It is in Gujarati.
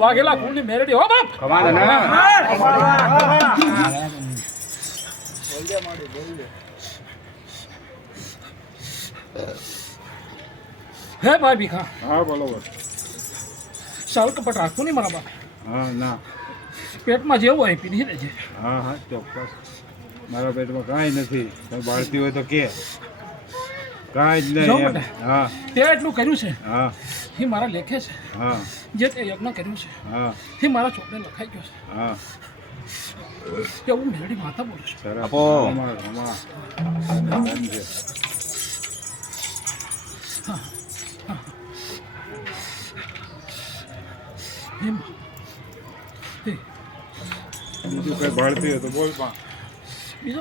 વાઘેલા કુંડી મેરડી હો બાપ કમાલ ને હે ભાઈ ભીખા હા બોલો બોલો સાલ કપટ રાખતું નહીં મારા બાપ હા ના પેટમાં જેવું હોય પીધી રહેજે હા હા ચોક્કસ મારા પેટમાં કાંઈ નથી તમે બાળતી હોય તો કે કાંઈ જ જો નહીં બેટા. હા તે એટલું કર્યું છે હા એ મારા લેખે છે હા જે તે યજ્ઞ કર્યું છે હા એ મારા છોકરે લખાઈ ગયો છે હા કે હું મેરડી માતા બોલું છું સરસ આપો. અમાર ધન છે એમ એ બીજું કઈ બાળતી હોય તો બોલ પણ